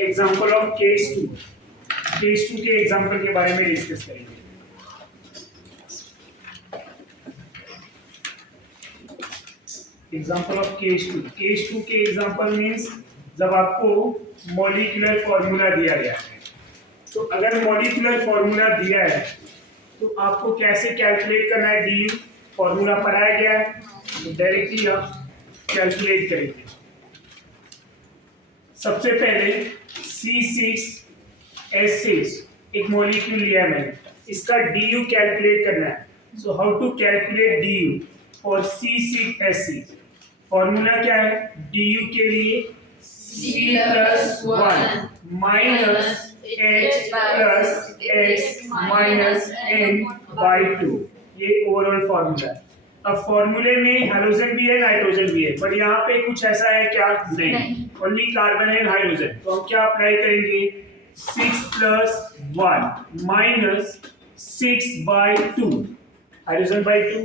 Example of case two. Case two के example के बारे में डिस्कस करेंगे। Example of case two. Case two के एग्जाम्पल मीन्स जब आपको मॉलिक्यूलर फॉर्मूला दिया गया है, तो अगर मॉलिक्यूलर फॉर्मूला दिया है तो आपको कैसे कैलकुलेट करना है। डी फॉर्मूला पढ़ाया गया है, तो डायरेक्टली आप कैलकुलेट करेंगे। सबसे पहले C6H6 एक मॉलिक्यूल लिया है मैंने, इसका DU कैलकुलेट करना है। So how to calculate DU for C6H6। Formula क्या है DU के लिए? C+1 minus H plus X minus N/2। ये ओवरऑल फॉर्मूला है। अब फॉर्मूले में हाइड्रोजन भी है, नाइट्रोजन भी है, पर यहाँ पे कुछ ऐसा है क्या? नहीं, ओनली कार्बन है, हाइड्रोजन। तो हम क्या अप्लाई करेंगे? 6+1 माइनस 6/2, हाइड्रोजन बाई 2,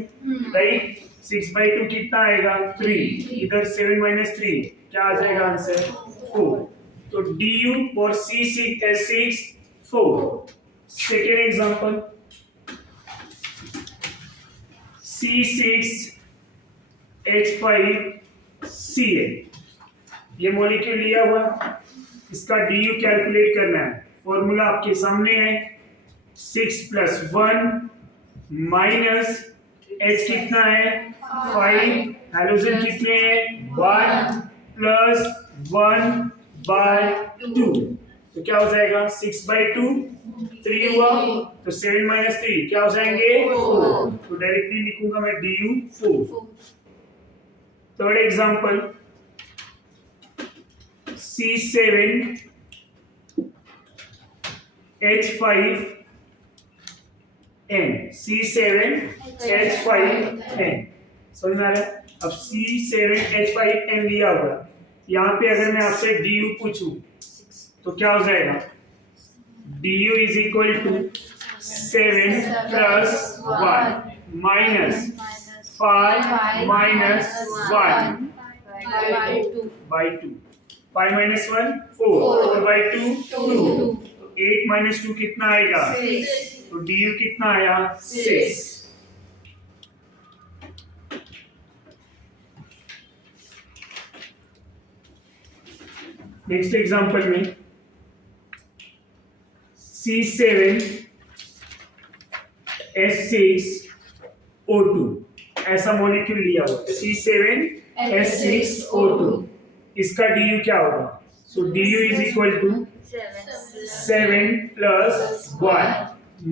राइट। 6/2 कितना आएगा? 3। इधर 7 - 3 क्या आ जाएगा आंसर? 4। तो DU for C6H6 4। Second example C6H5Cl। ये मॉलिक्यूल लिया हुआ, इसका DU कैलकुलेट करना है। फॉर्मूला आपके सामने है। 6+1 माइनस H कितना है? 5। हाइड्रोजन कितने हैं? 1 प्लस 1/2। तो क्या हो जाएगा? 6/2 3 हुआ, तो 7 - 3 क्या हो जाएंगे? 4। तो डायरेक्टली लिखूंगा मैं DU 4। Third example C7H5N। C7H5N समझ में आ रहा है? अब C7H5N लिया हुआ, यहाँ पे अगर मैं आपसे DU पूछूं तो क्या हो जाएगा? DU is equal to 7+1 minus 5 - 1/2। 5 - 1 4, 4/2 2। 8 - 2 कितना आएगा? 6। तो DU कितना आया? 6। नेक्स्ट एग्जांपल में C7H6O2 ऐसा मॉलिक्यूल लिया हुआ। C7H6O2 इसका DU क्या होगा? So DU is equal to 7+1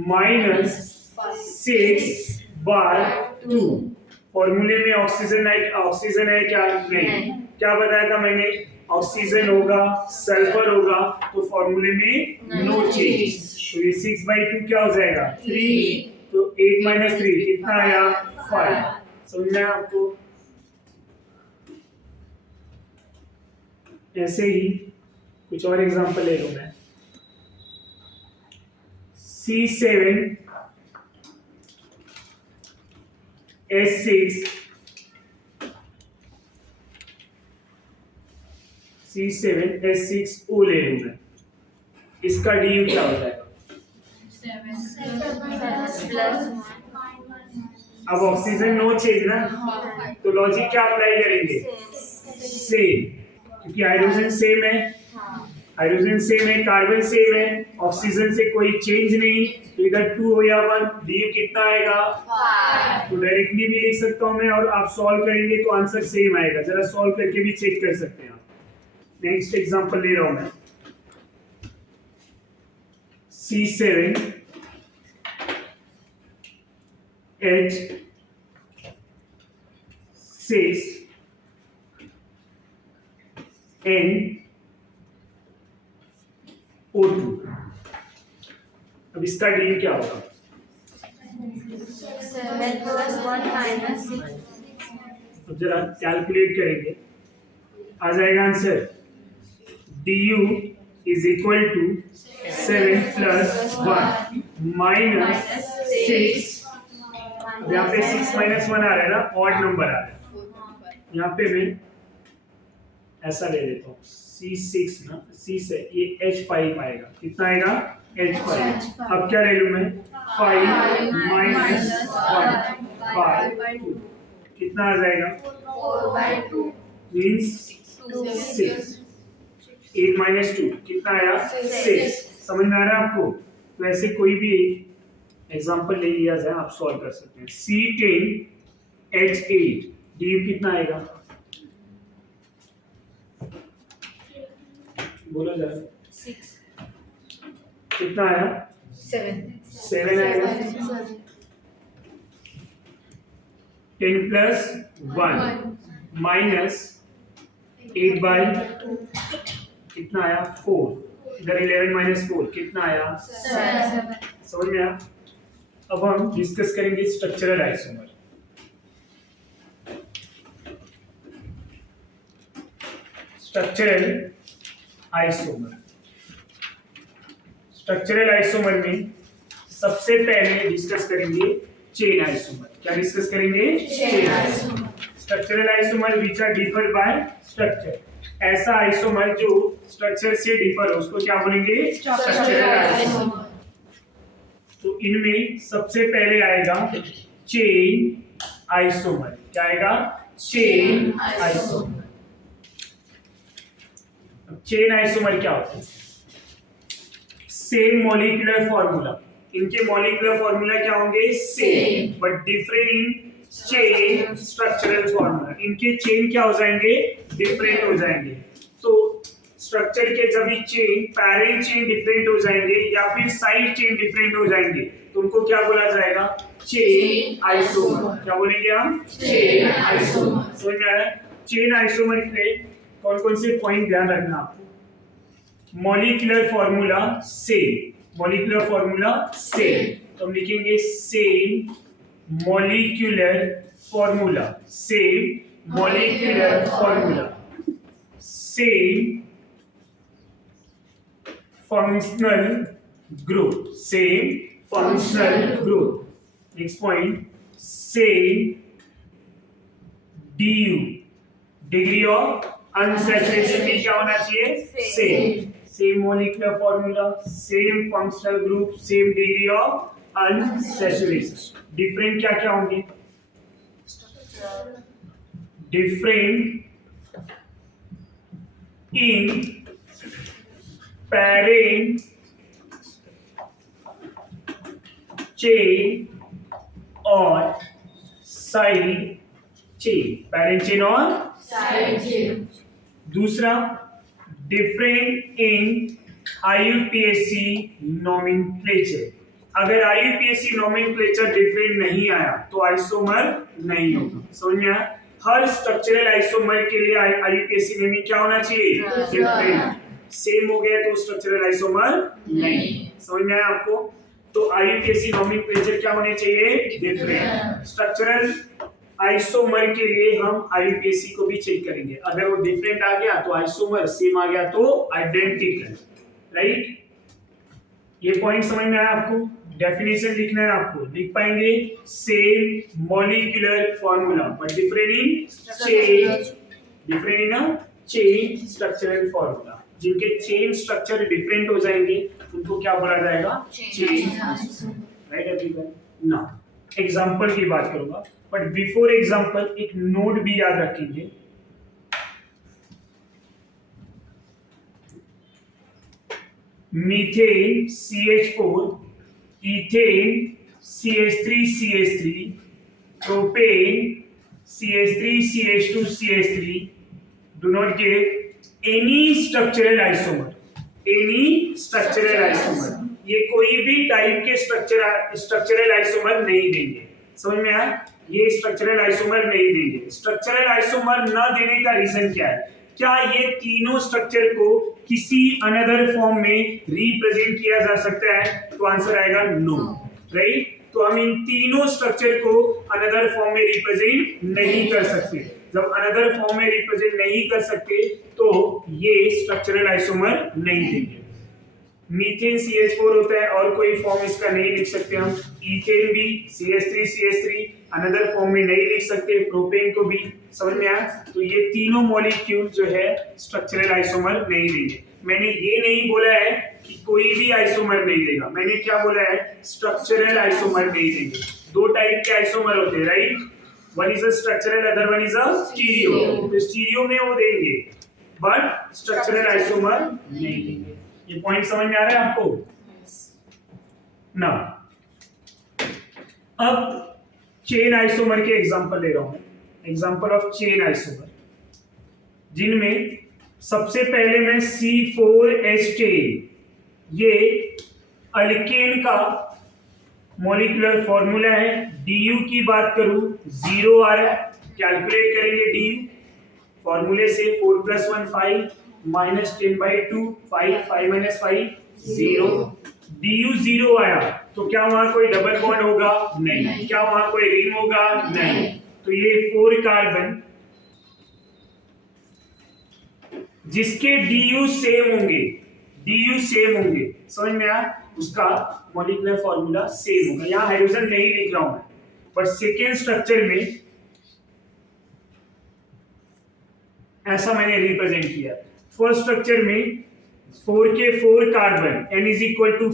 minus 6/2। फॉर्मूले में ऑक्सीजन है क्या? नहीं। क्या बताया था मैंने? ऑक्सीजन होगा, सल्फर होगा, तो फॉर्मूले में नो चेंज। तो ये 6/2 क्या हो जाएगा? 3। तो 8 - 3 कितना आया? 5। समझ में आपको? ऐसे ही कुछ और एग्जांपल ले लूं मैं। C7H6O ले लूं मैं, इसका DU क्या हो जाएगा? अब ऑक्सीजन नो चेंज ना, तो लॉजिक क्या अप्लाई करेंगे? सेम, क्योंकि हाइड्रोजन सेम है, कार्बन सेम है, ऑक्सीजन से कोई चेंज नहीं, तो इधर 2 हो या 1, DU कितना आएगा? 5। तो डायरेक्टली भी लिख सकता हूं मैं, और आप सॉल्व करेंगे तो आंसर सेम आएगा। जरा सॉल्व करके भी चेक कर सकते हैं आप। नेक्स्ट एग्जांपल ले रहा हूं मैं। C7H6NO2। अब इसका DU क्या होगा? 7+1 - 6। अब जरा कैलकुलेट करेंगे, आ जाएगा answer. DU is equal to 7+1 minus 6। यहाँ पे 6 - 1 आ रहा है ना, ऑड नंबर आ रहा है। यहाँ पे मैं ऐसा ले लेता हूँ C6 ना, C से ये H5 आएगा, कितना आएगा H5। अब क्या ले लूँ मैं 5 माइनस 1 बाय 2, कितना आ जाएगा 4/2 मीन्स 6। 8 माइनस 2 कितना आया 6। समझ में आ रहा है आपको? तो ऐसे कोई भी एग्जांपल ले लिया जाए, आप सॉल्व कर सकते हैं। C10 H8 डी कितना आएगा, बोलो जरा 6 कितना आया 7 आएगा। 10 प्लस 1 माइनस 8 बाई कितना आया 4, इधर 11 माइनस 4 कितना आया 7 समझ में आया? अब हम डिस्कस करेंगे structural isomer. Structural isomer, structural isomer में सबसे पहले डिस्कस करेंगे चेन आइसोमर। क्या डिस्कस करेंगे? Chain isomer. Structural isomer which are differ by structure, ऐसा आइसोमर जो स्ट्रक्चर से डिफर हो उसको क्या बोलेंगे? Structural isomer. तो इनमें सबसे पहले आएगा चेन आइसोमर। क्या आएगा? Chain isomer. चेन आइसोमर क्या होता है? सेम मॉलिक्यूलर फॉर्मूला, इनके मॉलिक्यूलर फॉर्मूला क्या होंगे? Same, but different in chain structural formula. इनके चेन क्या हो जाएंगे? डिफरेंट हो जाएंगे। तो स्ट्रक्चर के जब भी चेन पैरेंट चेन डिफरेंट हो जाएंगे या फिर साइड चेन डिफरेंट हो जाएंगे तो उनको क्या बोला जाएगा? Chain isomer. क्या बोलेंगे हम? Chain isomer. समझ में आ रहा है? चेन आइसोमर के कौन कौन से पॉइंट ध्यान रखना आपको? Molecular formula same, molecular formula same, तो हम लिखेंगे same molecular formula, same molecular formula, same functional group, same functional group. Next point, same du, degree of unsaturation भी क्या होना चाहिए? Same. Same molecular formula, same functional group, same degree of unsaturation. Different क्या क्या होंगे? Different in parent chain और side chain, parent chain और side chain। दूसरा different in IUPAC nomenclature, अगर IUPAC nomenclature different नहीं आया तो आइसोमर नहीं होगा। समझ में आया? हर स्ट्रक्चरल आइसोमर के लिए IUPAC नेमिंग क्या होना चाहिए? डिफरेंट। सेम हो गया तो स्ट्रक्चरल आइसोमर नहीं। समझ में आया आपको? तो IUPAC नोमेनक्लेचर क्या होने चाहिए? डिफरेंट। स्ट्रक्चरल आइसोमर के लिए हम IUPAC को भी चेक करेंगे, अगर वो डिफरेंट आ गया तो आइसोमर, सेम आ गया तो आइडेंटिकल, राइट? ये पॉइंट समझ में आया आपको? डेफिनेशन लिखना है आपको, लिख पाएंगे? Same molecular formula but different in chain, different in chain structural formula. जिनके चेन स्ट्रक्चर डिफरेंट हो जाएंगे उनको क्या बोला जाएगा? Chain, right everyone? ना एग्जांपल की बात करूंगा, बट बिफोर एग्जांपल एक नोट भी याद रखेंगे। Methane CH4, ethane CH3CH3, propane CH3CH2 CH3 do not give any structural isomer, any structural isomer। ये कोई भी टाइप के स्ट्रक्चरल आइसोमर नहीं देंगे। समझ में आया? ये स्ट्रक्चरल आइसोमर नहीं देंगे। स्ट्रक्चरल आइसोमर न देने का रीजन क्या है? क्या ये तीनों स्ट्रक्चर को किसी अनदर फॉर्म में रिप्रेजेंट किया जा सकता है? तो आंसर आएगा नो, राइट? तो हम इन तीनों स्ट्रक्चर को अनदर फॉर्म में रिप्रेजेंट नहीं कर सकते। जब अनदर फॉर्म में रिप्रेजेंट नहीं कर सकते तो ये स्ट्रक्चरल आइसोमर नहीं देंगे। मीथेन CH4 होता है और कोई फॉर्म इसका नहीं लिख सकते हम। इथेन भी CH3CH3 अनदर फॉर्म में नहीं लिख सकते। प्रोपेन को भी समझ में आया? तो ये तीनों मॉलिक्यूल जो है स्ट्रक्चरल आइसोमर नहीं देंगे। मैंने ये नहीं बोला है कि कोई भी आइसोमर नहीं देगा, मैंने क्या बोला है, स्ट्रक्चरल आइसोमर नहीं देंगे। दो टाइप के आइसोमर होते हैं, right? One is a structural, other one is a stereo. तो स्टीरियो में वो देंगे, बट स्ट्रक्चरल आइसोमर नहीं देंगे। ये पॉइंट समझ में आ रहा है आपको ना? अब चेन आइसोमर के एग्जांपल ले रहा हूं, एग्जांपल ऑफ चेन आइसोमर, जिनमें सबसे पहले मैं C4H चेन, ये अल्केन का मॉलिक्यूलर फॉर्मूला है। DU की बात करूं 0 आ रहा है, कैलकुलेट करेंगे DU फॉर्मूले से 4 + 1 5 -10/2 5 5 - 5 0। DU 0 आया तो क्या वहां कोई डबल बॉन्ड होगा? नहीं। क्या वहां कोई रिंग होगा? नहीं। तो ये 4 कार्बन जिसके DU सेम होंगे, DU सेम होंगे, समझ में आया? उसका मॉलिक्यूलर फॉर्मूला सेम होगा। यहाँ हाइड्रोजन नहीं लिख रहा हूं मैं, पर सेकेंड स्ट्रक्चर में ऐसा मैंने रिप्रेजेंट किया। फर्स्ट स्ट्रक्चर में 4 के 4 कार्बन, N =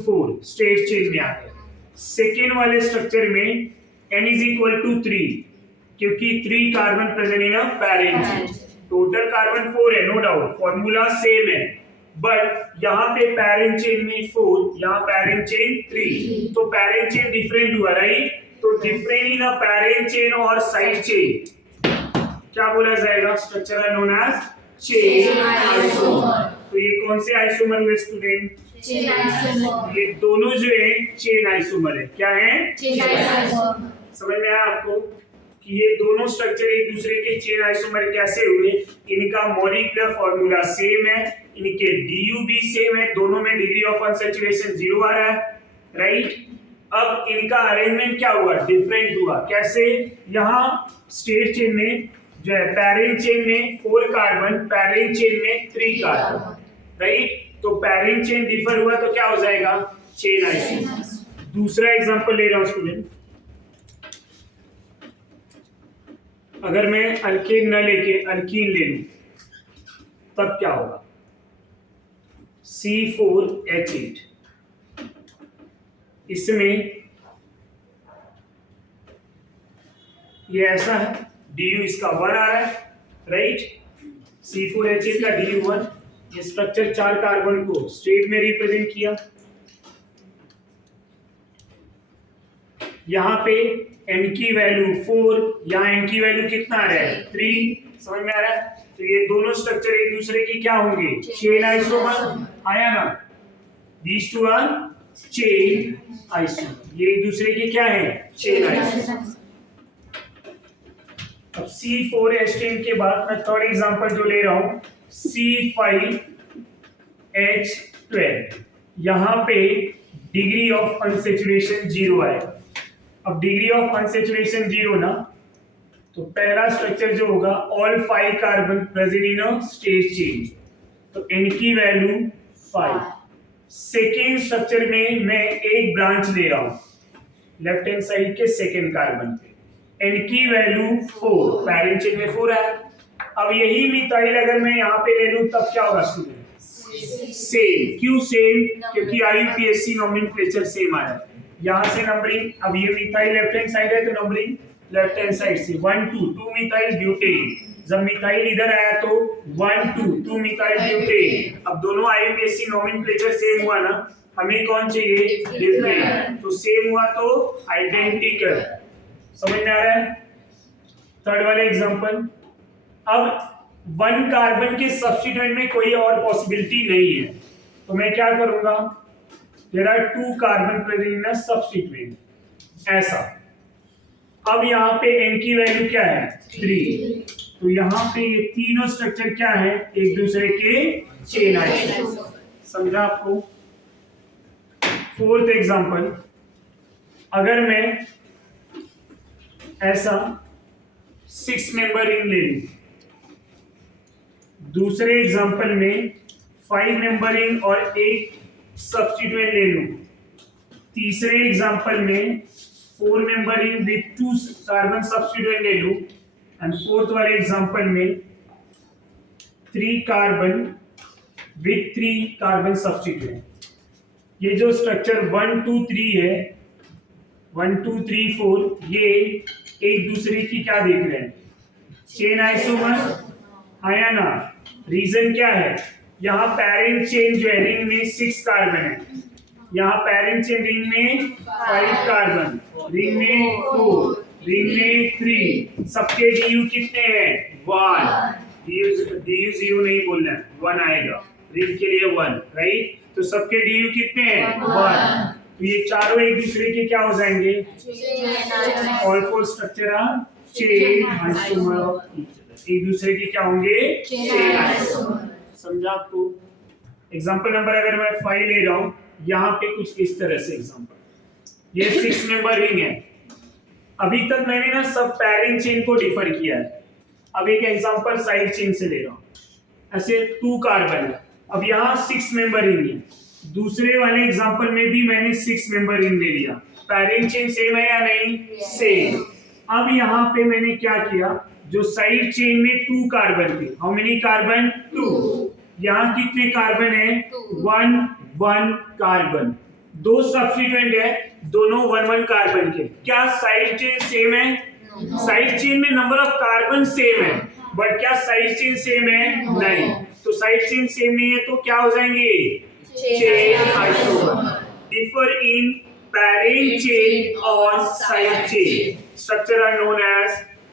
4 स्ट्रेट चेन में आ गए। सेकेंड वाले स्ट्रक्चर में N = 3 क्योंकि 3 carbon present in a parent chain. Total carbon 4 है, नो डाउट, फॉर्मूला सेम है, बट यहाँ पे पैरेंट चेन में 4, यहाँ पैरेंट चेन 3, तो पैरेंट चेन डिफरेंट हुआ, राइट? तो different in a parent chain और साइड चेन क्या बोला जाएगा? स्ट्रक्चर है नोन एज चेन आइसोमर। तो ये कौन से आइसोमर हुए स्टूडेंट? Chain isomer. ये दोनों जो है चेन आइसोमर है। क्या है? Chain isomer. समझ में आया आपको कि ये दोनों स्ट्रक्चर एक दूसरे के चेन आइसोमर कैसे हुए? इनका मॉलिक्यूलर फॉर्मूला सेम है, इनके DU भी सेम है, दोनों में डिग्री ऑफ अनसैचुरेशन 0 आ रहा है, राइट? अब इनका अरेंजमेंट क्या हुआ? डिफरेंट हुआ। कैसे? यहाँ स्टेट चेन में जो है पैरेंट चेन में 4 कार्बन, पैरेंट चेन में 3 कार्बन, राइट? तो पैरेंट चेन डिफर हुआ तो क्या हो जाएगा? Chain isomer. दूसरा एग्जांपल ले रहा हूं स्टूडेंट, अगर मैं अल्केन न लेके अल्कीन ले लूं तब क्या होगा? C4H8, इसमें ये ऐसा है, DU इसका 1 आ रहा है, राइट? C4H8 का DU 1, ये स्ट्रक्चर 4 कार्बन को स्ट्रेट में रिप्रेजेंट किया। यहाँ पे N की वैल्यू 4, यहाँ N की वैल्यू कितना आ रहा है? 3, समझ में आ रहा है? तो ये दोनों स्ट्रक्चर एक दूसरे के क्या होंगे? Chain isomer. आया ना? These two are chain isomer. ये एक दूसरे के क्या है? Chain isomer. अब C4H10 के बाद मैं थर्ड एग्जांपल जो ले रहा हूं C5H12, यहाँ पे डिग्री ऑफ अनसैचुरेशन 0 आएगा। अब डिग्री ऑफ अनसैचुरेशन 0 ना, तो पहला स्ट्रक्चर जो होगा all 5 carbon present in a state chain, तो N की वैल्यू 5। सेकेंड स्ट्रक्चर में मैं एक ब्रांच ले रहा हूं लेफ्ट हैंड साइड के सेकेंड कार्बन पे, N की वैल्यू 4, पैरेंट चेन में 4 है। अब यही मिथाइल अगर मैं यहाँ पे ले लूं तब क्या होगा स्टूडेंट? सेम। क्यों सेम? क्योंकि IUPAC नोमेनक्लेचर सेम आया। यहाँ से नंबरिंग, अब ये मिथाइल लेफ्ट हैंड साइड है तो नंबरिंग लेफ्ट हैंड साइड से 1 2 2 मिथाइल ब्यूटेन। जब मिथाइल इधर आया तो 1 2 2 मिथाइल ब्यूटेन। अब दोनों IUPAC नोमेनक्लेचर सेम हुआ ना, हमें कौन चाहिए? डिफरेंट। तो सेम हुआ तो आइडेंटिकल। समझ में आ रहा है? थर्ड वाले एग्जांपल, अब 1 कार्बन के सब्स्टिट्यूएंट में कोई और पॉसिबिलिटी नहीं है, तो मैं क्या करूंगा? There are 2 carbon present in a substituent, ऐसा। अब यहाँ पे N की वैल्यू क्या है? 3, तो यहाँ पे ये तीनों स्ट्रक्चर क्या है? एक दूसरे के चेन आइसोमर। समझा आपको? फोर्थ एग्जांपल, अगर मैं ऐसा 6 मेंबर रिंग ले लूं, दूसरे एग्जांपल में 5 मेंबर रिंग और एक सब्स्टिट्यूएंट ले लूं, तीसरे एग्जांपल में 4 member ring with 2 carbon substituent ले लूं, एंड फोर्थ वाले एग्जांपल में 3 कार्बन विथ 3 कार्बन सब्स्टिट्यूएंट। ये जो स्ट्रक्चर 1 2 3 है, 1 2 3 4, ये एक दूसरे की क्या देख रहे हैं, चेन आइसोमर, हाँ या ना। रीजन क्या है, यहाँ पेरेंट चेन जो है रिंग में 6 कार्बन है, यहाँ पेरेंट चेन रिंग में 5 कार्बन, रिंग में 4, रिंग में 3, सबके डीयू कितने हैं 1, डीयू 0 नहीं बोलना है, 1 आएगा रिंग के लिए 1, राइट। तो सबके डीयू कितने हैं 1, तो ये चारों एक दूसरे के क्या हो जाएंगे, all four structure are chain isomer of each other, एक दूसरे के क्या होंगे चेन आइसोमर। समझा आपको। एग्जांपल नंबर अगर मैं 5 ले रहा हूं, यहाँ पे कुछ इस तरह से एग्जांपल, ये 6 मेंबर रिंग है। अभी तक मैंने ना सब पेरेंट चेन को डिफर किया है, अब एक एग्जांपल साइड चेन से ले रहा हूं। ऐसे 2 कार्बन है, अब यहाँ 6 मेंबर रिंग है, दूसरे वाले एग्जांपल में भी मैंने 6 मेंबर रिंग ले लिया। पेरेंट चेन सेम है या नहीं, सेम। अब यहाँ पे मैंने क्या किया, जो साइड चेन में 2 कार्बन थे, हाउ मेनी कार्बन 2, यहाँ कितने कार्बन है 1 1 कार्बन, 2 सब्स्टिट्यूएंट है, दोनों 1 1 कार्बन के। क्या साइड चेन सेम है, साइड चेन में नंबर ऑफ कार्बन सेम है, बट क्या साइड चेन सेम है, नहीं। तो साइड चेन सेम नहीं है तो क्या हो जाएंगे, chain isomer. Differ in parent chain और side chain, structure are known as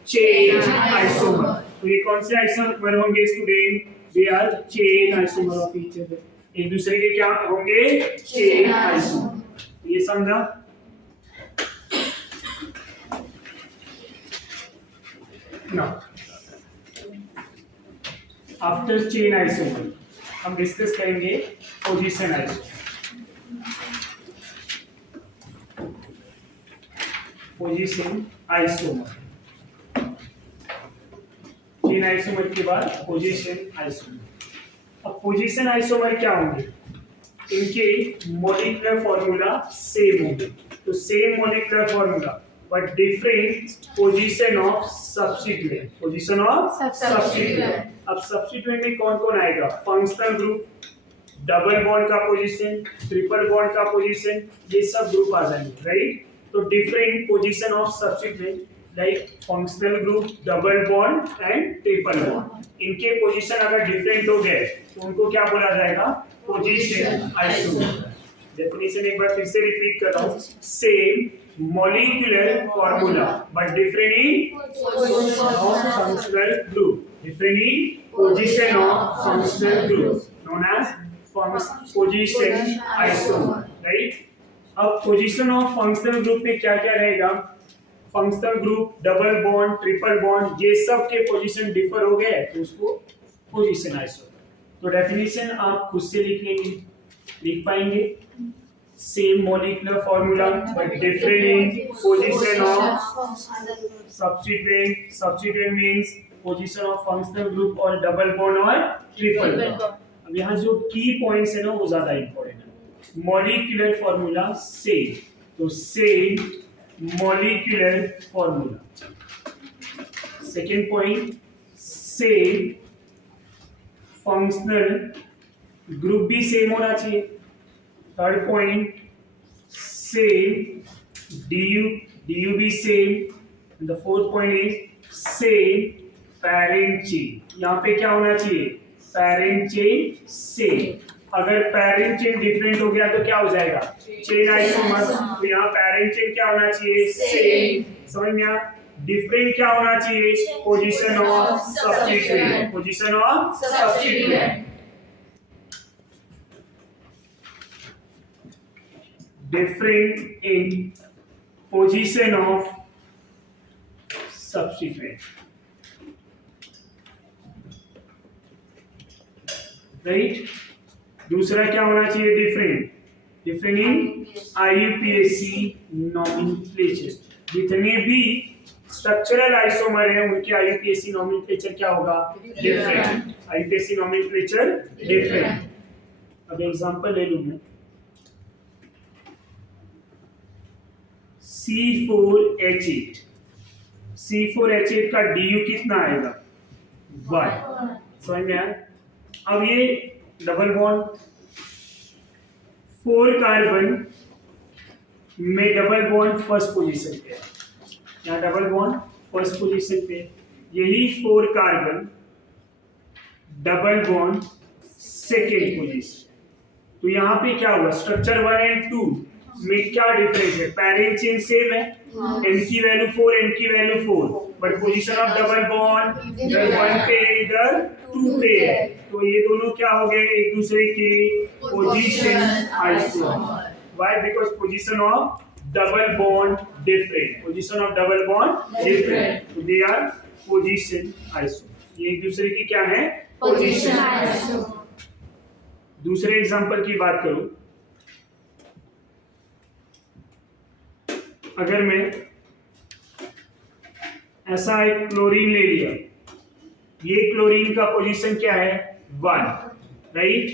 chain isomer. तो ये कौन से आइसोमर होंगे student, they are chain isomer of each other, एक दूसरे के क्या होंगे चेन आइसोमर। ये समझा। नाउ आफ्टर चेन आइसोमर हम डिस्कस करेंगे position isomer. Position isomer, chain isomer के बाद पोजीशन आइसोमर। अब पोजीशन आइसोमर क्या होंगे, इनके मॉलिक्यूलर फॉर्मूला सेम होंगे, तो same molecular formula but different position of substituent, position of substituent. अब सब्स्टिट्यूएंट में कौन कौन आएगा, फंक्शनल ग्रुप, डबल बॉन्ड का पोजीशन, ट्रिपल बॉन्ड का पोजीशन, ये सब ग्रुप आ जाएंगे, राइट। तो different position of substituent like functional group, double bond and triple bond, इनके पोजीशन अगर डिफरेंट हो गए तो उनको क्या बोला जाएगा, पोजीशन आइसोमर। डेफिनेशन एक बार फिर से रिपीट कर रहा हूं, same molecular formula but different in functional group, different in position of functional group known as position isomer, right. अब पोजीशन ऑफ फंक्शनल ग्रुप में क्या क्या रहेगा, functional group, double bond, triple bond, ये सब के पोजीशन डिफर हो गए तो उसको पोजीशन आइसोमर। तो डेफिनेशन आप खुद से लिख लेंगे, लिख पाएंगे, same molecular formula but different in position of substituent, substituent means position of functional group और डबल बॉन्ड और ट्रिपल बॉन्ड। अब यहाँ जो की पॉइंट्स है ना वो ज्यादा इंपॉर्टेंट है। मॉलिक्यूलर फॉर्मूला सेम, तो same molecular formula. Second point, same functional group भी सेम होना चाहिए। थर्ड पॉइंट, सेम डीयू भी same. The fourth point is same parent chain, यहाँ पे क्या होना चाहिए, पेरेंट चेन सेम। अगर पेरेंट चेन डिफरेंट हो गया तो क्या हो जाएगा, चेन आइसोमर। तो यहाँ पेरेंट चेन क्या होना चाहिए, सेम। समझ में आया, डिफरेंट क्या होना चाहिए, position of substituent, position of substituent. Different in position of substituent, right. दूसरा क्या होना चाहिए, different, different in IUPAC nomenclature. जितने भी स्ट्रक्चरल आइसोमर हैं उनके आईयूपीएसी नॉमेनक्लेचर क्या होगा, डिफरेंट, आईयूपीएसी नॉमेनक्लेचर डिफरेंट। अब एग्जांपल ले लूं मैं, C4H8, C4H8 का DU कितना आएगा 1। समझ में आया? अब ये डबल बॉन्ड 4 कार्बन में डबल बॉन्ड फर्स्ट पोजीशन पे है, यहाँ डबल बॉन्ड फर्स्ट पोजीशन पे, यही 4 carbon double bond second position. तो यहाँ पे क्या हुआ, स्ट्रक्चर 1 एंड 2 में क्या डिफरेंस है, पैरेंट चेन सेम है, n की वैल्यू 4 n की value 4, but position of double bond इधर 1 पे इधर 2 पे है, तो ये दोनों क्या हो गए एक दूसरे के position isomer. Why? Because position of double bond different. Position of double bond different. So they are position isomer. ये एक दूसरे की क्या है Position isomer. दूसरे एग्जांपल की बात करूं, अगर मैं ऐसा एक क्लोरीन ले लिया, ये क्लोरीन का पोजीशन क्या है 1, राइट।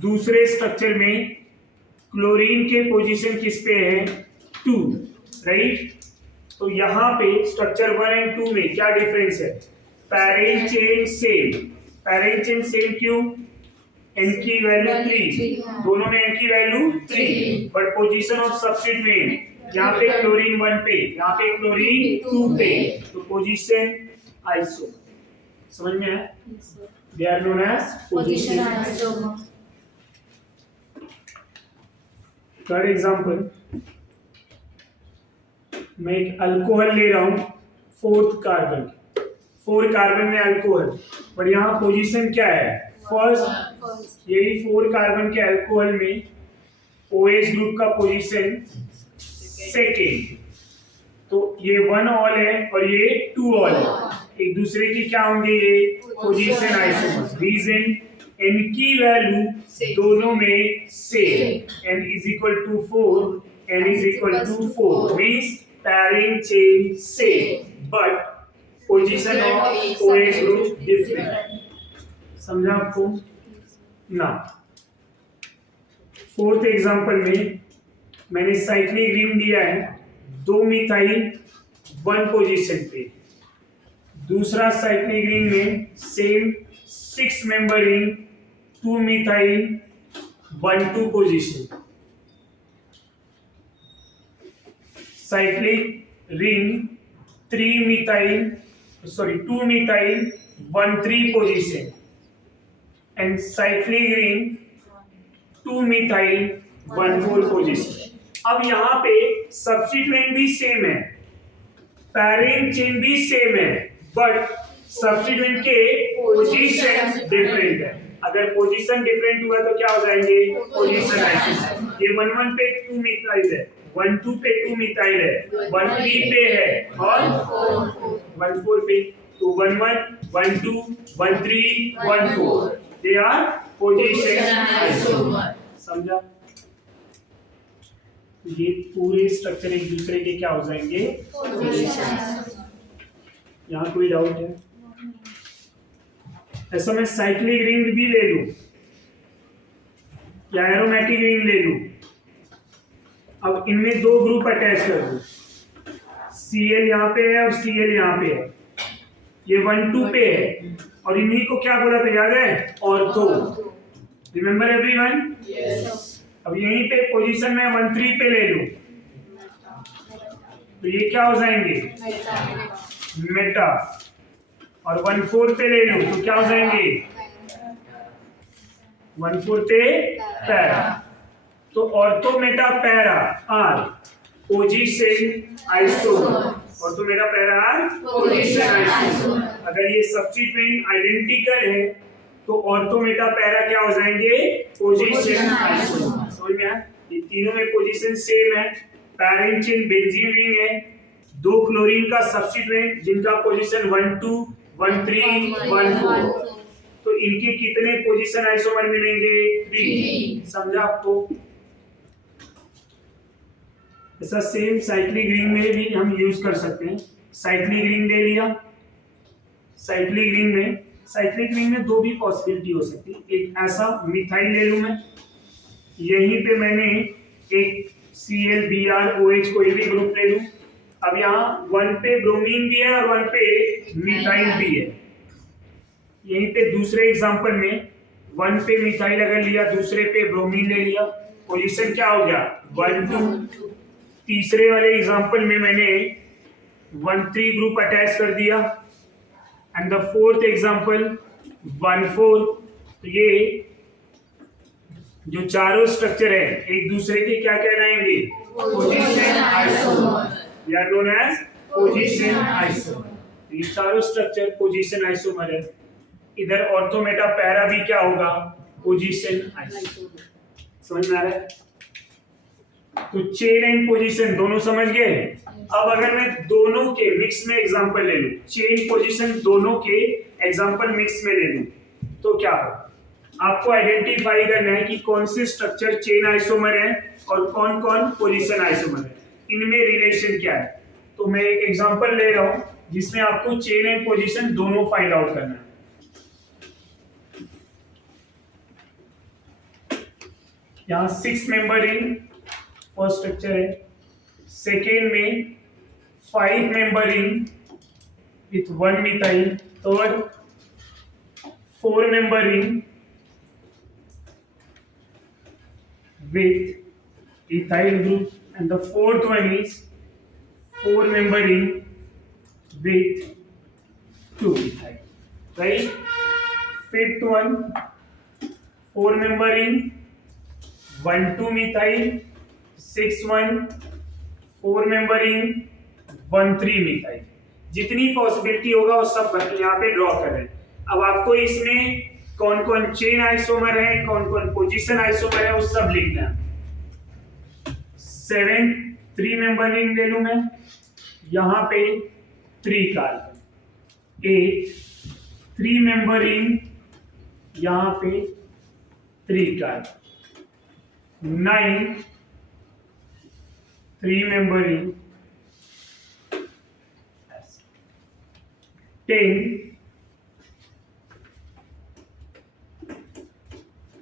दूसरे स्ट्रक्चर में क्लोरीन के पोजीशन किस पे है 2, राइट। तो यहाँ पे स्ट्रक्चर 1 एंड 2 में क्या डिफरेंस है, parent chain same. Parent chain same क्यों, n की वैल्यू 3, दोनों में n की value 3, but position of substituent यहाँ पे क्लोरीन 1 पे, यहाँ पे क्लोरीन 2 पे, तो पोजीशन आइसोमर। समझ में आया? They are known as Position position. isomer. Third example, मैं एक अल्कोहल ले रहा हूं 4 कार्बन, 4 कार्बन में अल्कोहल, पर यहाँ पोजीशन क्या है फर्स्ट। यही 4 कार्बन के अल्कोहल में OH ग्रुप का पोजीशन सेकेंड, तो ये 1 ऑल है और ये 2 ऑल है, एक दूसरे की क्या होंगे ये पोजीशन आइसोमर। रीजन n की वैल्यू दोनों में same, n is equal to 4, n is equal to 4 means pairing chain same but position of OH group different। समझा आपको ना? फोर्थ एग्जांपल में मैंने साइक्लिक रिंग दिया है 2 मिथाइल 1 पोजीशन पे, दूसरा साइक्लिक रिंग में same 6 member ring 2 methyl 1 2 position. Cyclic ring 2 methyl 1 3 position and cyclic ring 2 methyl 1 4 position. अब यहाँ पे सब्स्टिट्यूएंट भी सेम है, पैरेंट चेन भी सेम है, बट सब्स्टिट्यूएंट के पोजीशन डिफरेंट है। अगर पोजीशन डिफरेंट हुआ तो क्या हो जाएंगे पोजीशन आइसोमर। ये 1 1 पे 2 मिथाइल है, 1 2 पे 2 मिथाइल है, 1 3 पे है और 1 4 पे, तो 1 1 1 2 1 3 1 4 they are position isomer। समझा? ये पूरे स्ट्रक्चर एक दूसरे के क्या हो जाएंगे Position isomer. यहाँ कोई डाउट है? ऐसा मैं साइक्लिक रिंग भी ले लूं या एरोमेटिक रिंग ले लूं, अब इनमें 2 ग्रुप अटैच कर दूं, Cl यहाँ पे है और Cl यहाँ पे है, ये 1 2 पे है और इन्हीं को क्या बोला था याद है ऑर्थो। Remember everyone? अब यहीं पे पोजीशन में 1 3 पे ले लूं तो ये क्या हो जाएंगे मेटा, और 1 4 पे ले लूं तो क्या हो जाएंगे 1 4 पे पैरा। तो ortho meta para are position isomer, ortho meta para are position isomer. अगर ये सब्स्टिट्यूएंट आइडेंटिकल है तो ऑर्थो मेटा पैरा क्या हो जाएंगे पोजीशन आइसोमर। समझ में आया? ये तीनों में पोजीशन सेम है, पैरेंट चेन बेंजीन रिंग है, 2 क्लोरीन का सब्स्टिट्यूएंट जिनका पोजीशन 1 2 1 3 1 4, तो इनके कितने पोजीशन आइसोमर मिलेंगे 3। समझा आपको? ऐसा सेम साइक्लिक रिंग में भी हम यूज कर सकते हैं। साइक्लिक रिंग ले लिया, साइक्लिक रिंग में 2 भी पॉसिबिलिटी हो सकती है। एक ऐसा मिथाइल ले लूं मैं, यहीं पे मैंने एक Cl Br OH कोई भी ग्रुप ले लूं, अब यहाँ 1 पे ब्रोमीन भी है और 1 पे मिथाइल भी है। यहीं पे दूसरे एग्जांपल में 1 पे मिथाइल अगर लिया, दूसरे पे ब्रोमीन ले लिया, पोजीशन क्या हो गया 1 2। तीसरे वाले एग्जांपल में मैंने 1 3 ग्रुप अटैच कर दिया एंड द फोर्थ एग्जांपल 1 4। तो ये जो चारों स्ट्रक्चर है एक दूसरे के क्या कहलाएंगे पोजीशन आइसोमर, या नोन एज पोजीशन आइसोमर। ये चारों स्ट्रक्चर पोजीशन आइसोमर है। इधर ऑर्थोमेटा पैरा भी क्या होगा पोजीशन आइसोमर। समझ में आ रहा है? तो चेन एंड पोजीशन दोनों समझ गए। अब अगर मैं दोनों के मिक्स में एग्जांपल ले लूं, चेन पोजीशन दोनों के एग्जांपल मिक्स में ले लूं, तो क्या होगा? आपको आइडेंटिफाई करना है कि कौन से स्ट्रक्चर चेन आइसोमर है और कौन कौन पोजीशन आइसोमर है, इनमें रिलेशन क्या है। तो मैं एक एग्जांपल ले रहा हूं जिसमें आपको चेन एंड पोजीशन दोनों फाइंड आउट करना है। यहाँ 6 मेंबर रिंग फर्स्ट स्ट्रक्चर है, सेकेंड में 5 member ring with 1 methyl, third 4 member ring with ethyl group, and the fourth one is 4 member ring with 2 ethyl, right? Fifth one 4 member ring 1 2 methyl, sixth one 4 member ring 1 3 methyl। जितनी possibility होगा वो सब यहाँ पे draw कर रहे हैं। अब आपको इसमें कौन कौन चेन आइसोमर है, कौन कौन पोजीशन आइसोमर है, वो सब लिखना है। 7 3 मेंबर रिंग ले लूं मैं, यहां पे 3 कार्बन। 8 3 मेंबर रिंग, यहां पे 3 कार्बन। 9 3 मेंबर रिंग, 10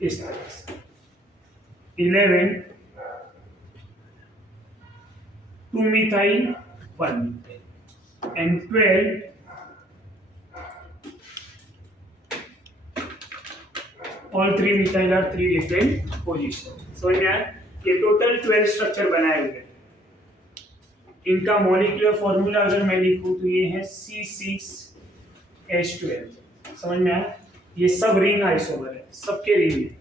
इस तरह से, 11 2 methyl 1 methyl, and 12 all 3 methyl are 3 different positions। समझ में आया? ये टोटल 12 स्ट्रक्चर बनाए हुए हैं। इनका मॉलिक्यूलर फॉर्मूला अगर मैं लिखूं तो ये है C6H12। समझ में आया? ये सब रिंग आइसोमर है, सबके रिंग है।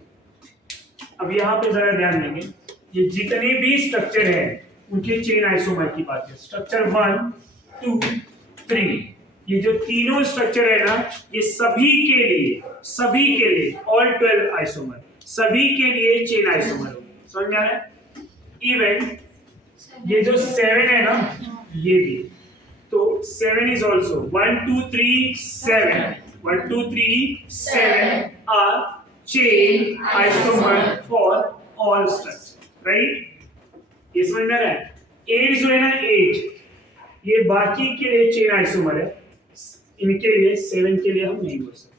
अब यहाँ पे जरा ध्यान देंगे, ये जितने भी स्ट्रक्चर हैं उनके चेन आइसोमर की बात है। स्ट्रक्चर 1 2 3, ये जो तीनों स्ट्रक्चर है ना, ये सभी के लिए ऑल 12 आइसोमर, सभी के लिए चेन आइसोमर होगी। समझ में आ रहा है? इवन ये जो 7 है ना, ये भी, तो 7 is also 1 2 3 7 1 2 3 7 are chain isomer for all structures, right? ये समझ में आ रहा है? 8 जो है ना, 8 ये बाकी के लिए चेन आइसोमर है, इनके लिए 7 के लिए हम नहीं बोल सकते।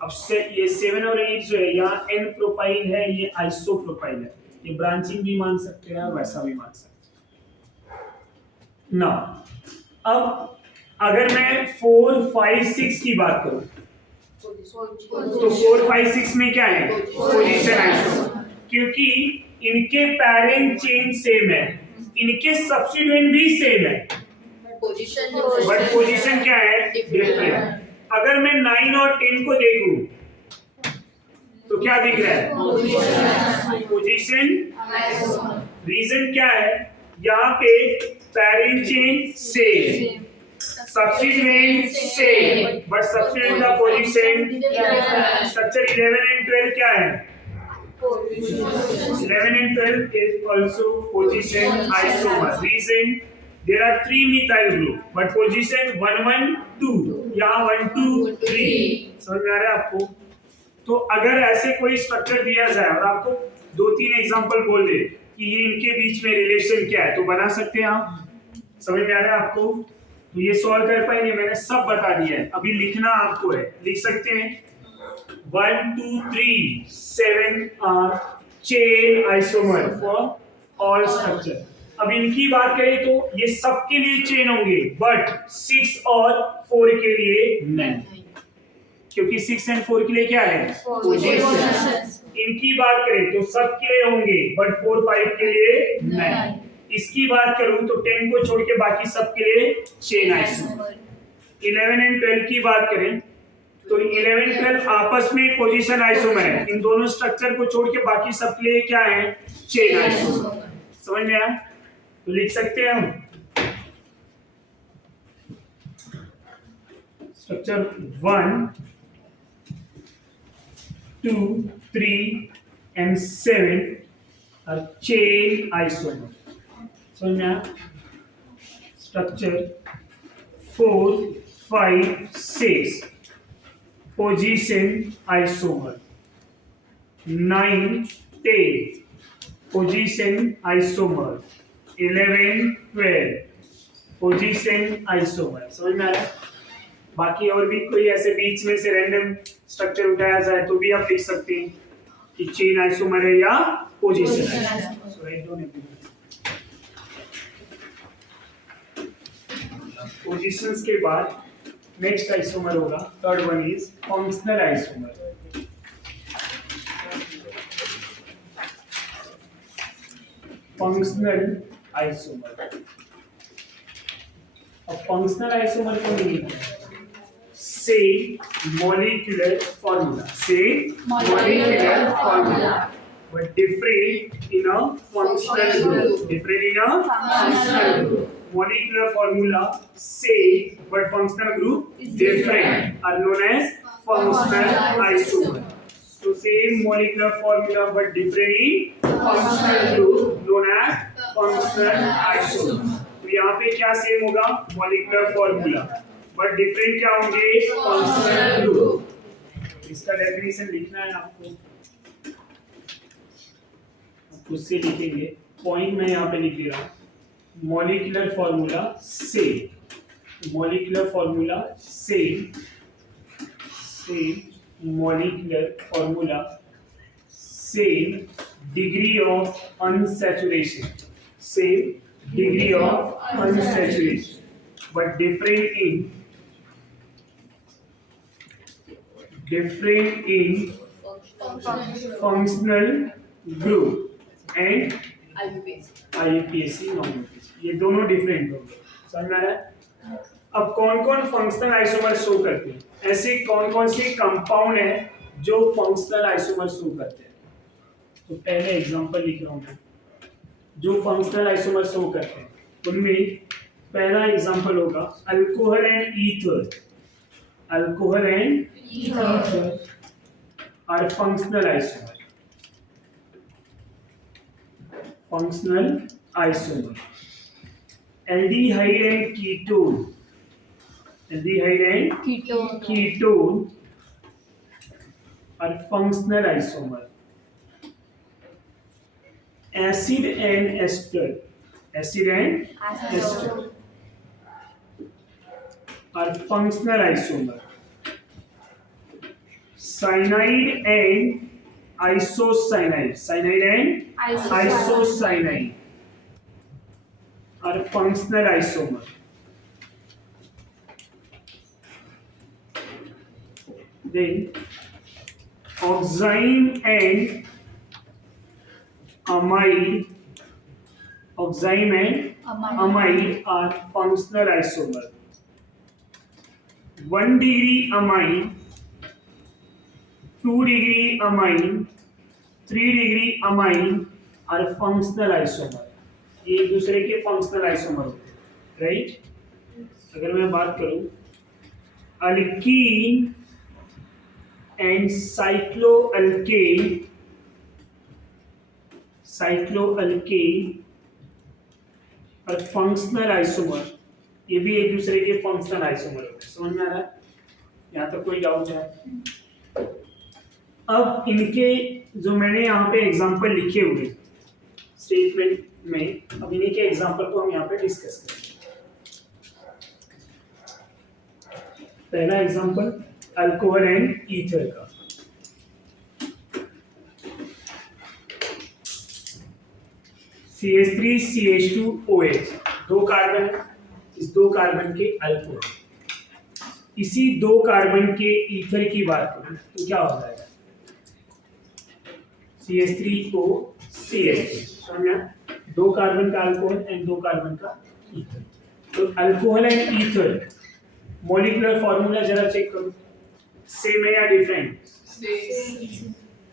अब से ये 7 और 8 जो है, यहाँ n प्रोपाइल है, ये आइसो प्रोपाइल है, ये ब्रांचिंग भी मान सकते हैं, वैसा भी मान सकते हैं ना। अब अगर मैं 4 5 6 की बात करूं तो 4 5 6 में क्या है पोजीशन आइसोमर, क्योंकि इनके पैरेंट चेन सेम है, इनके सब्स्टिट्यूएंट भी सेम है, बट पोजीशन क्या है डिफरेंट। अगर मैं 9 और 10 को देखूं तो क्या दिख रहा है पोजीशन। रीजन क्या है? यहाँ पे parent chain same, substituent same, but substituent का position structure 11 and 12 क्या है? 11 and 12 is also position isomer. Reason there are 3 methyl group, but position 1 1 2, यहाँ 1 2 3। समझ में आ रहा है आपको? तो अगर ऐसे कोई स्ट्रक्चर दिया जाए और आपको 2-3 एग्जांपल बोल दे कि ये इनके बीच में रिलेशन क्या है, तो बना सकते हैं आप। समझ में आ रहा है आपको? तो ये सॉल्व कर पाएंगे, मैंने सब बता दिया है, अभी लिखना आपको है, लिख सकते हैं 1 2 3 7 are chain isomer for all structure. अब इनकी बात करें तो ये सबके लिए चेन होंगे, बट 6 और 4 के लिए नहीं, क्योंकि 6 एंड 4 के लिए क्या है? Positions. इनकी बात करें तो सबके लिए होंगे, बट 4 5 के लिए नहीं। इसकी बात करूं तो 10 को छोड़ के बाकी सबके लिए चेन आइसोमर। 11 एंड 12 की बात करें तो 11 12 आपस में पोजीशन आइसोमर है, इन दोनों स्ट्रक्चर को छोड़ के बाकी सबके लिए क्या है? Chain isomer. समझ में आया? तो लिख सकते हैं हम structure 1 2 3 and 7 are chain isomer. So now structure 4 5 6 position isomer. 9 10 position isomer. 11 12 position isomer. समझ में आ रहा है? बाकी और भी कोई ऐसे बीच में से रैंडम स्ट्रक्चर उठाया जाए तो भी आप लिख सकते हैं कि चेन आइसोमर है या पोजीशन आइसोमर। सो राइट डाउन एवरीवन। पोजीशंस के बाद नेक्स्ट आइसोमर होगा, third one is functional isomer. Functional isomer, अब फंक्शनल आइसोमर को मीनिंग है same molecular formula, same molecular formula, but different in a functional group. Different in a functional group. Molecular formula same, but functional group different are known as functional isomer. So same molecular formula but different in functional group known as functional isomer. तो यहाँ पे क्या same होगा? molecular formula. But different क्या होंगे? Functional group. इसका definition लिखना है आपको, खुद से लिखेंगे, पॉइंट मैं यहाँ पे लिख दे रहा हूँ। Molecular formula same, molecular formula same, molecular formula same, degree of unsaturation, same degree of unsaturation, but different in functional group and IUPAC non-UPAC, ये दोनों डिफरेंट होंगे। समझ में आ रहा है? अब कौन कौन फंक्शनल आइसोमर शो करते हैं? ऐसे कौन कौन से कंपाउंड है जो फंक्शनल आइसोमर शो करते हैं? तो पहले एग्जांपल लिख रहा हूँ मैं, जो फंक्शनल आइसोमर शो करते हैं उनमें पहला एग्जांपल होगा alcohol and ether. Alcohol and ether are functional isomer. Functional isomer. Aldehyde and ketone. Aldehyde and ketone are functional isomer. Acid and ester. Acid and ester are functional isomer. Cyanide and isocyanide, cyanide and isocyanide are functional isomer. Then oxime and amide, oxime and amide are functional isomer. 1 degree amine, 2 degree amine, 3 degree amine are functional isomer. ये एक दूसरे के functional isomer होते हैं, right? अगर मैं बात करूं alkene and cycloalkane, are functional isomer. ये भी एक दूसरे के फंक्शनल आइसोमर होते हैं। समझ में आ रहा है? यहाँ तक कोई डाउट है? अब इनके जो मैंने यहाँ पे एग्जांपल लिखे हुए स्टेटमेंट में, अब इन्हीं के एग्जांपल को हम यहाँ पे डिस्कस करेंगे। पहला एग्जांपल अल्कोहल एंड ईथर का। CH3CH2OH, दो कार्बन है, इस दो कार्बन के अल्कोहल। इसी दो कार्बन के ईथर की बात करें तो क्या हो जाएगा? CH3OCH, समझा? दो कार्बन का अल्कोहल एंड दो कार्बन का ईथर। तो alcohol and ether molecular formula जरा चेक करो, सेम है या different?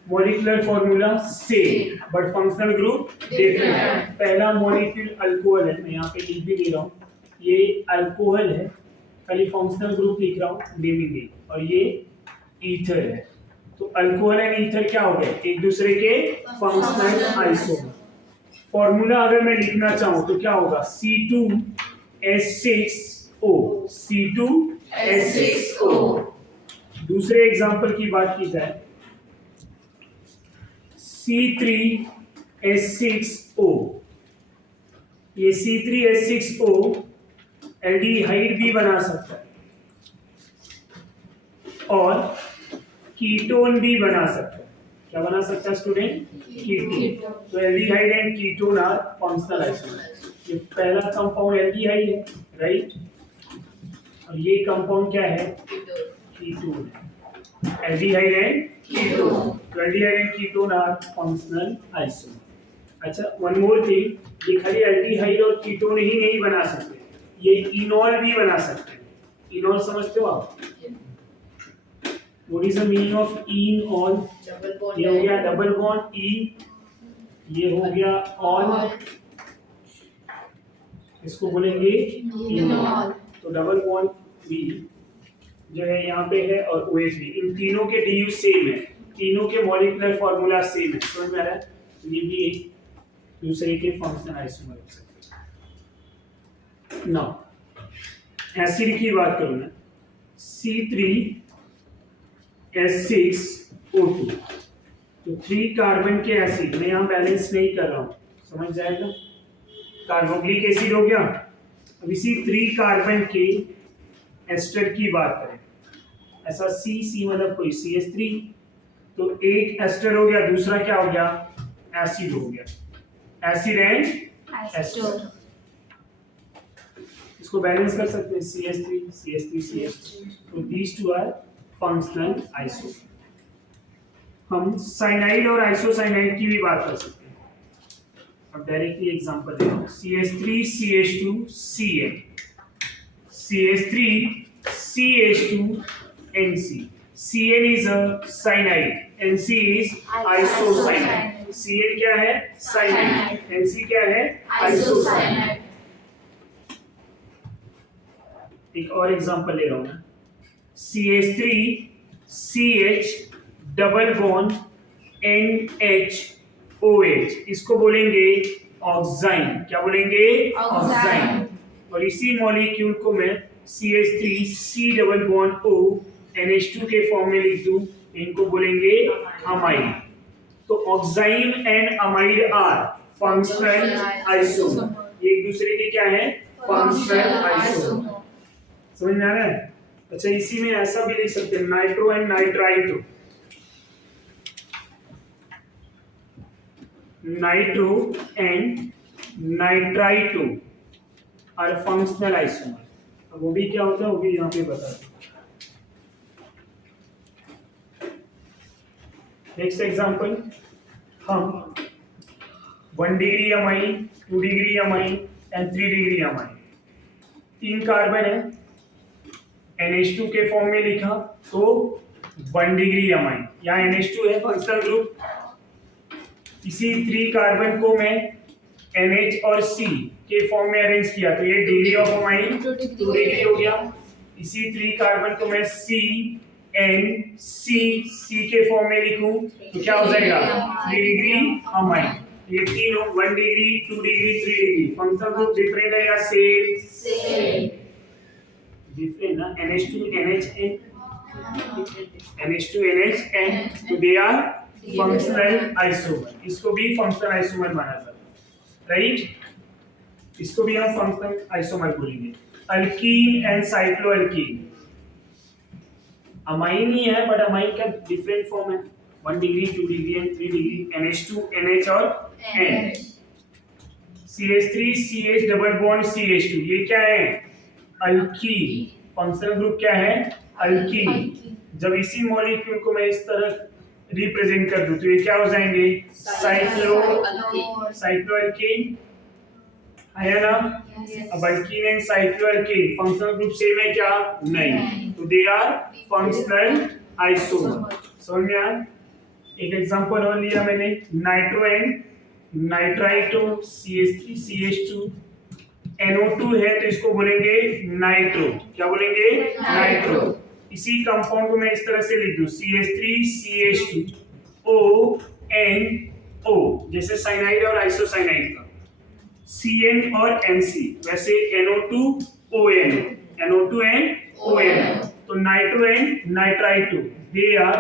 Molecular formula same but functional group different. पहला मॉलिक्यूल अल्कोहल है, मैं यहाँ पे लिख भी दे रहा हूँ, ये अल्कोहल है, खाली फंक्शनल ग्रुप लिख रहा हूँ नेमिंग नहीं, और ये ईथर है। तो अल्कोहल एंड ईथर क्या हो गए? एक दूसरे के फंक्शनल आइसोमर। फॉर्मूला अगर मैं लिखना चाहूँ तो क्या होगा? C2H6O, C2H6O। दूसरे एग्जांपल की बात की जाए, C3H6O, ये C3H6O एल्डिहाइड भी बना सकता है और कीटोन भी बना सकता है। क्या बना सकता है स्टूडेंट? कीटोन। तो aldehyde and ketone are functional isomer. ये पहला कंपाउंड एल्डिहाइड है, राइट, और ये कंपाउंड क्या है? कीटोन है। एल्डिहाइड एंड कीटोन, तो aldehyde and ketone are functional isomer. अच्छा, वन मोर थिंग, ये खाली एल्डिहाइड और कीटोन ही नहीं बना सकते, ये इनॉल भी बना सकते हैं। इनॉल समझते हो आप? What is the meaning of enol? ये हो गया डबल बॉन्ड ई, ये हो गया ऑल, इसको बोलेंगे इनॉल। तो डबल बॉन्ड बी जो है यहाँ पे है और OH भी, इन तीनों के DU सेम है, तीनों के मॉलिक्यूलर फॉर्मूला सेम है, समझ में आ रहा है? ये भी एक दूसरे के फंक्शनल आइसोमर हो सकते हैं। नाउ एसिड की बात करूँ मैं, C3H6O2, तो 3 कार्बन के एसिड, मैं यहाँ बैलेंस नहीं कर रहा हूँ, समझ जाएगा? कार्बोक्सिलिक एसिड हो गया। अब इसी 3 कार्बन के एस्टर की बात करें, ऐसा C मतलब कोई CH3, तो एक एस्टर हो गया, दूसरा क्या हो गया? एसिड हो गया, एसिड एंड एस्टर। इसको बैलेंस कर सकते हैं, CH3 CH3 CH3, तो these two are functional isomer. हम साइनाइड और आइसोसाइनाइड की भी बात कर सकते हैं। अब डायरेक्टली एग्जांपल दे रहा हूं, CH3CH2Cl, CH3CH2NC, Cl is a cyanide, NC is isocyanide। Cl क्या है? साइनाइड, NC क्या है? आइसोसाइनाइड। एक और एग्जांपल ले रहा हूं मैं, CH3CH डबल बॉन्ड NHOH, इसको बोलेंगे ऑक्साइन। क्या बोलेंगे? ऑक्साइन। और इसी मॉलिक्यूल को मैं CH3C double bond O NH2 के फॉर्म में लिख दूं, इनको बोलेंगे अमाइड। तो oxine and amide are functional isomer, ये एक दूसरे के क्या है? Functional isomer. समझ में आ रहा है? अच्छा, इसी में ऐसा भी लिख सकते हैं, nitro and nitrito, nitro and nitrito are functional isomer. अब वो भी क्या होता है वो भी यहाँ पे बता दो। नेक्स्ट एग्जांपल, हम 1 degree amine, 2 degree amine and 3 degree amine, 3 carbon है, NH2 के फॉर्म में लिखा तो 1 डिग्री अमाइन, यहाँ NH2 है फंक्शनल ग्रुप। इसी 3 कार्बन को मैं NH और C के फॉर्म में अरेंज किया तो ये डिग्री ऑफ अमाइन 2 डिग्री हो गया। इसी 3 कार्बन को मैं C के फॉर्म में लिखूं तो क्या हो जाएगा? 3 डिग्री अमाइन। ये तीनों 1 degree, 2 degree, 3 degree, functional group different है या same? different na, NH2 NHN, NH2 NHN, तो they are functional isomer। इसको भी functional isomer माना जाता है, राइट? इसको भी हम functional isomer बोलेंगे। अल्कीन एंड साइक्लोअल्कीन, अमाइन ही है बट अमाइन का डिफरेंट फॉर्म है, 1 degree, 2 degree and 3 degree, NH2 NH और N। CH3 CH double bond CH2, ये क्या है? अल्कीन। फंक्शनल ग्रुप क्या है? अल्कीन। जब इसी मॉलिक्यूल को मैं इस तरह रिप्रेजेंट कर दूं तो ये क्या हो जाएंगे? साइक्लोअल्कीन। आया ना? अब alkene and cycloalkene functional group same है क्या? नहीं। तो दे आर फंक्शनल आइसोमर। समझ में आया? एक एग्जांपल और लिया मैंने, nitro and nitrito, CH3 CH2, NO2 है तो इसको बोलेंगे नाइट्रो। क्या बोलेंगे? नाइट्रो। इसी कंपाउंड को मैं इस तरह से लिख दूं, CH3 CH2 ONO, जैसे साइनाइड और आइसोसाइनाइड का CN और NC, वैसे NO2 ONO, NO2 and ONO। तो nitro and nitrito they are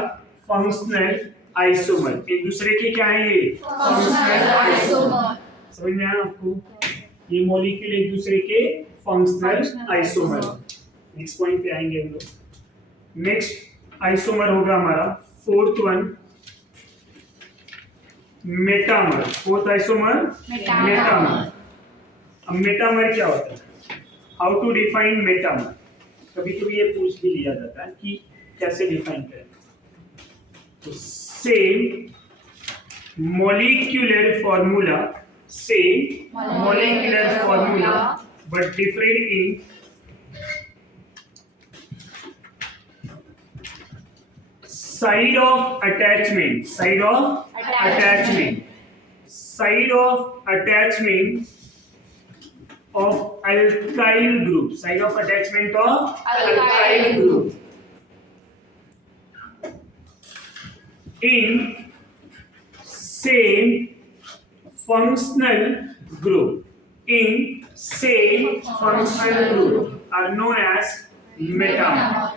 functional isomer. एक दूसरे के क्या है? ये फंक्शनल आइसोमर। समझ में आया आपको? ये मॉलिक्यूल एक दूसरे के फंक्शनल आइसोमर। नेक्स्ट पॉइंट पे आएंगे हम लोग। नेक्स्ट आइसोमर होगा हमारा fourth one, metamer. Fourth isomer metamer. अब मेटामर क्या होता है? How to define metamer? कभी कभी ये पूछ भी लिया जाता है कि कैसे डिफाइन करें। तो same molecular formula, but different in side of attachment, side of alkyl group, in same functional group are known as metamer.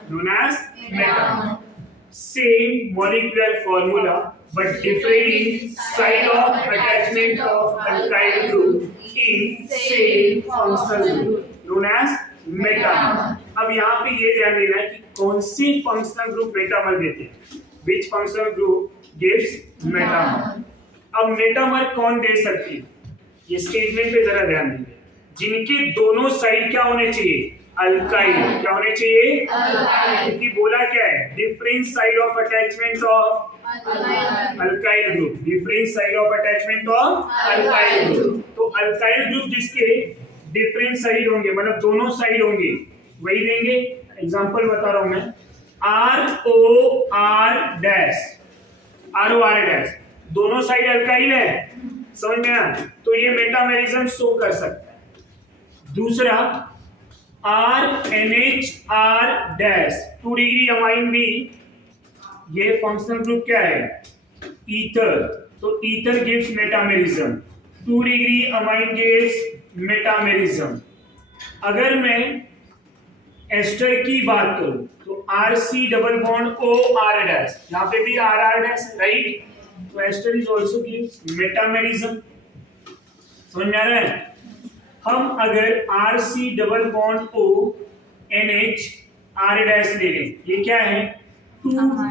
Same molecular formula but different site of attachment of alkyl group in same functional group known as metamer. अब यहाँ पे ये ध्यान देना है कि कौन सी functional group metamer देते हैं। Which functional group gives metamer? अब मेटामर कौन दे सकती है? ये स्टेटमेंट पे जरा ध्यान देंगे। जिनके दोनों साइड क्या होने चाहिए? अल्काइल। क्या होने चाहिए? क्योंकि बोला क्या है? Different side of attachment of alkyl group. Different side of attachment of alkyl group. तो अल्काइल ग्रुप जिसके डिफरेंट साइड होंगे, मतलब दोनों साइड होंगे, वही देंगे। एग्जांपल बता रहा हूं मैं, ROR डैश, दोनों साइड अल्काइल है। समझ में आया? तो ये मेटामेरिज्म शो कर सकता है। दूसरा RNHR डैश, 2 डिग्री अमाइन भी, ये फंक्शनल ग्रुप क्या है? ईथर। तो ether gives metamerism, 2 degree amine gives metamerism. अगर मैं एस्टर की बात करूं तो RC double bond OR dash, यहाँ पे भी RR डैश, राइट? तो ester is also gives metamerism. समझ में आ रहा है? हम अगर RC double bond ONH R dash ले लें, ये क्या है? 2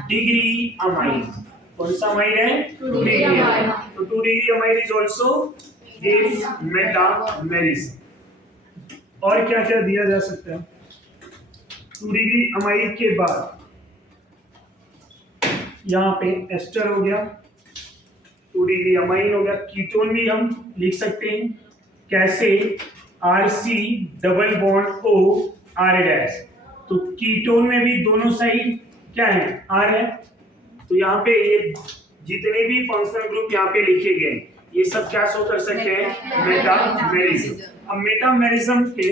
डिग्री अमाइन। कौन सा अमाइन है? 2 डिग्री अमाइन। तो 2 degree amine is also gives metamerism. और क्या क्या दिया जा सकता है? 2 डिग्री अमाइड के बाद यहाँ पे एस्टर हो गया, 2 डिग्री अमाइन हो गया। कीटोन भी हम लिख सकते हैं। कैसे? RC double bond OR dash. तो कीटोन में भी दोनों साइड क्या है? R है। तो यहाँ पे ये जितने भी फंक्शनल ग्रुप यहाँ पे लिखे गए, ये सब क्या शो कर सकते हैं? मेटामेरिज्म। अब मेटामेरिज्म के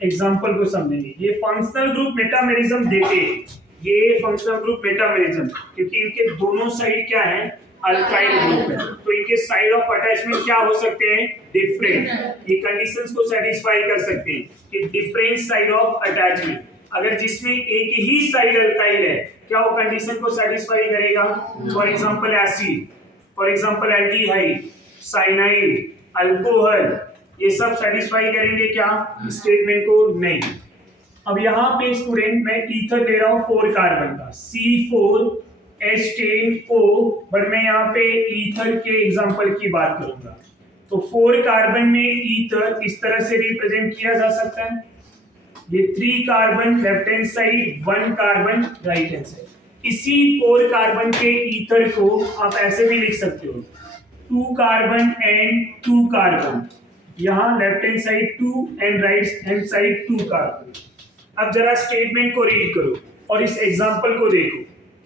एग्जाम्पल को समझेंगे। ये फंक्शनल ग्रुप मेटामेरिज्म देते हैं, ये फंक्शनल ग्रुप मेटामेरिज्म, क्योंकि इनके दोनों साइड क्या है? अल्काइल ग्रुप है। तो इनके साइड ऑफ अटैचमेंट क्या हो सकते हैं? डिफरेंट। ये कंडीशंस को सेटिस्फाई कर सकते हैं कि डिफरेंट साइड ऑफ अटैचमेंट। अगर जिसमें एक ही साइड अल्काइल है, क्या वो कंडीशन को सेटिस्फाई करेगा? For example acid, for example aldehyde, cyanide, alcohol, ये सब सेटिस्फाई करेंगे क्या स्टेटमेंट को? नहीं। अब यहाँ पे स्टूडेंट मैं ईथर ले रहा हूँ 4 कार्बन का, C4H10O, बट मैं यहाँ पे ईथर के एग्जांपल की बात करूंगा। तो 4 कार्बन में ईथर इस तरह से रिप्रेजेंट किया जा सकता है, ये 3 carbon left hand side, 1 carbon right hand side. इसी 4 कार्बन के ईथर को आप ऐसे भी लिख सकते हो, 2 कार्बन एंड 2 कार्बन, यहाँ left hand side 2 and right hand side 2 carbon. अब जरा स्टेटमेंट को रीड करो और इस एग्जांपल को देखो।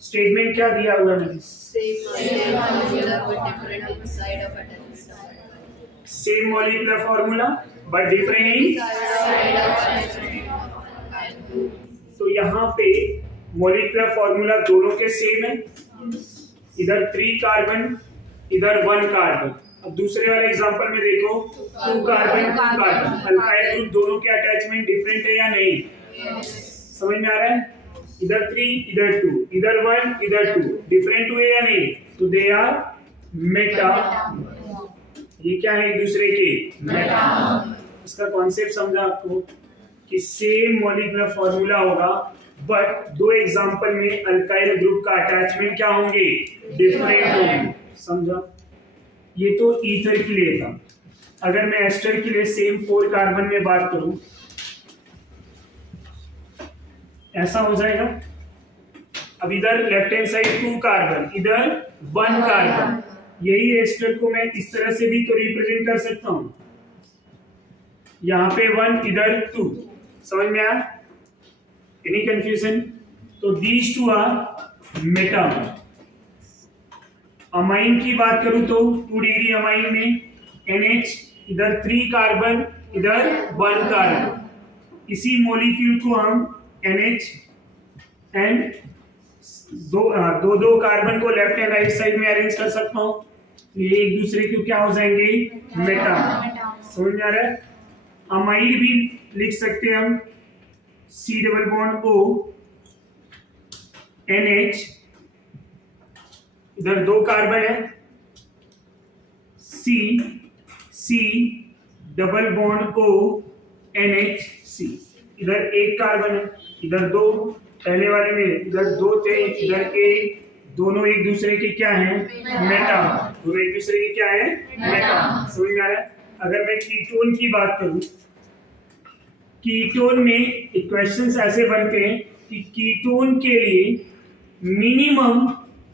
स्टेटमेंट क्या दिया हुआ है? Same molecular formula but different इन। तो यहाँ पे मॉलिक्यूलर फॉर्मूला दोनों के सेम है, इधर 3 कार्बन इधर 1 कार्बन। अब दूसरे वाले एग्जांपल में देखो, 2 कार्बन 2 कार्बन, अल्काइल ग्रुप दोनों के अटैचमेंट डिफरेंट है या नहीं? समझ में आ रहा है? इधर 3 इधर 2, इधर 1 इधर 2, डिफरेंट हुए या नहीं? तो दे आर मेटा। ये क्या है? एक दूसरे के मेटा। इसका कॉन्सेप्ट समझा आपको कि सेम मॉलिक्यूलर फॉर्मूला होगा बट दो एग्जांपल में अल्काइल ग्रुप का अटैचमेंट क्या होंगे? डिफरेंट होंगे। समझा? ये तो ईथर के लिए था। अगर मैं एस्टर के लिए सेम 4 कार्बन में बात करूं, ऐसा हो जाएगा। अब इधर लेफ्ट हैंड साइड 2 कार्बन, इधर 1 कार्बन, यही एस्टर को मैं इस तरह से भी तो रिप्रेजेंट कर सकता हूं, यहाँ पे 1 इधर 2। समझ में आया? Any confusion? तो these two are metamer. Amine की बात करूं तो 2 डिग्री अमाइन में NH, इधर 3 कार्बन इधर 1 कार्बन। इसी मॉलिक्यूल को हम NH एंड दो कार्बन को लेफ्ट एंड राइट साइड में अरेंज कर सकता हूं, ये एक दूसरे के क्या हो जाएंगे? मेटा। समझ में आ रहा है? अमाइड भी लिख सकते हैं हम, C double bond O NH, इधर 2 कार्बन है, C double bond O NH+C, इधर 1 कार्बन है, इधर 2, पहले वाले में इधर 2 थे इधर 1, दोनों एक दूसरे के क्या हैं? मेटा। दोनों एक दूसरे के क्या हैं? मेटा। समझ में आ रहा है? अगर मैं कीटोन की बात करूं, कीटोन में इक्वेशंस ऐसे बनते हैं कि कीटोन के लिए मिनिमम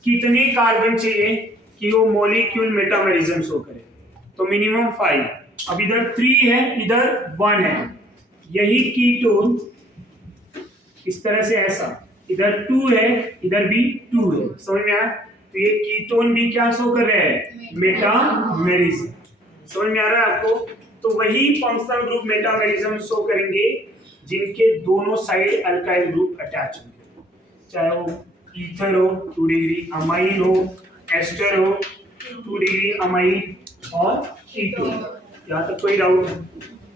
कितने कार्बन चाहिए कि वो मॉलिक्यूल मेटामेरिज्म शो करे? तो मिनिमम 5। अब इधर 3 है इधर 1 है, यही कीटोन इस तरह से ऐसा, इधर 2 है इधर भी 2 है। समझ में आया? तो ये कीटोन भी क्या शो कर रहे हैं? मेटामेरिज्म। समझ में आ रहा है आपको? तो वही फंक्शनल ग्रुप मेटामेरिज्म शो करेंगे जिनके दोनों साइड अल्काइल ग्रुप अटैच होंगे, चाहे वो ईथर हो 2 डिग्री, अमाइन हो, एस्टर हो 2 डिग्री अमाइन और कीटोन। यहाँ तक कोई डाउट?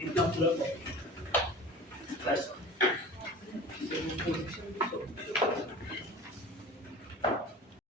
इतना पूरा